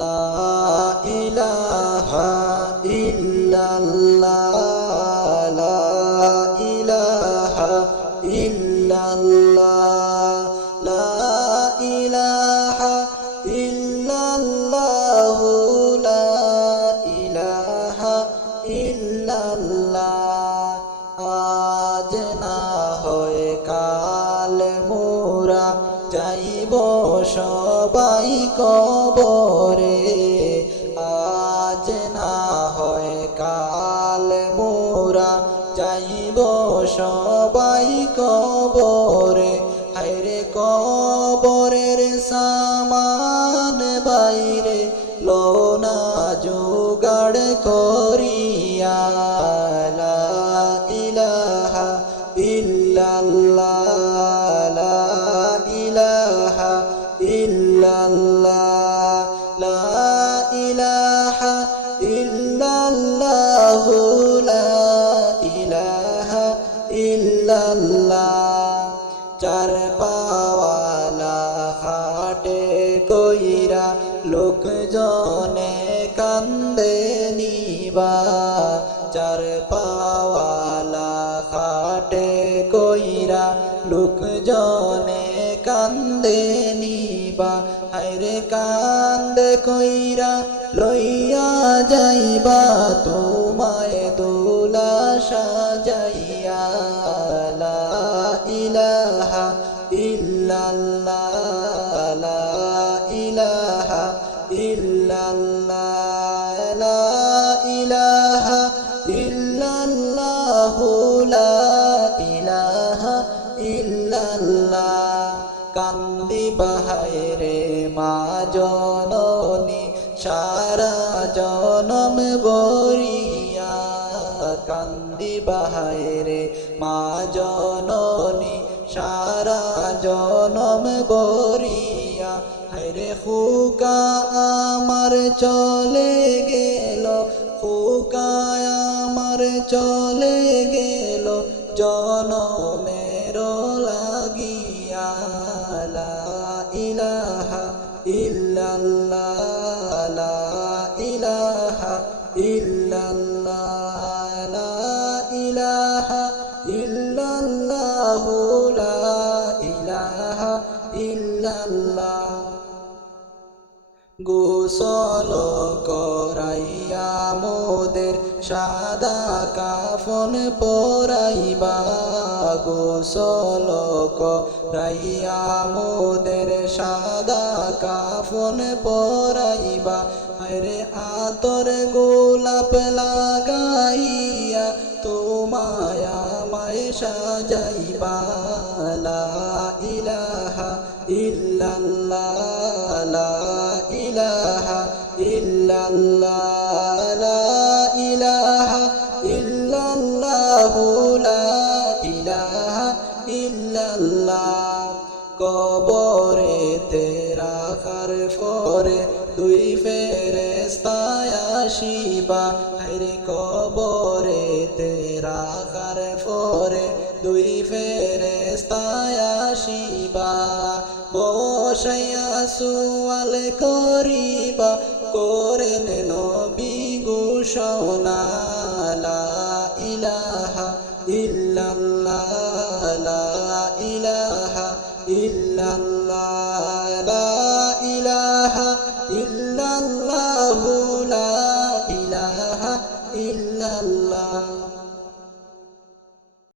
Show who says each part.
Speaker 1: লা ইলাহা ইল্লাল্লাহ লা ইলাহা লা ইলাহা লা ইলাহা হয় কাল যাইব সবাই কবরে। সবাই কবরে হাইরে কবরের সামান বাইরে লোনা জোগাড় করিয়া ইলাহা ইল্লাল্লাহ। চার পাওয়ালা হাটে কইরা লোকজনে কান্দে নিবা। চার পাওয়ালা হাটে কইরা লোকজনে কান্দে নিবা। হায়রে কান্দে কইরা লইয়া যাইবা, তোমায় দোলা ইল্লাল্লাহ, লা ইলাহা ইল্লাল্লাহ, লা ইলাহা ইল্লাল্লাহ, লা ইলাহা ইল্লাল্লাহ। কান্দি বাহারে মা জননী, সারা জনম বরিয়া কান্দি বাহারে মা জননী সারা জনম গরিয়া হায়রে ফুকা আমার চলে গেল হুকা আমার চলে গেল। ইল্লাল্লাহ গোসল করাইয়া মোদের সাদা কাফন পরাইবা। গোসল করাইয়া মোদের সাদা কাফন পরাইবা। আরে আতর গোলাপ লাগাইয়া তোমায় আমায় সাজাইবা। লা কবরে তেরা খার পরে দুই ফেরেস্তায় আসিবা। হরে কবরে তেরা খার পরে দুই ফেরেস্তায় আসিবা। বসাইয়া সুয়াল করিবা করেন নবী ঘোষণা। লা ইলাহা ইল্লাল্লাহ, লা ইলাহা ইল্লাল্লাহ। ইল্লাল্লাহ লা ইলাহা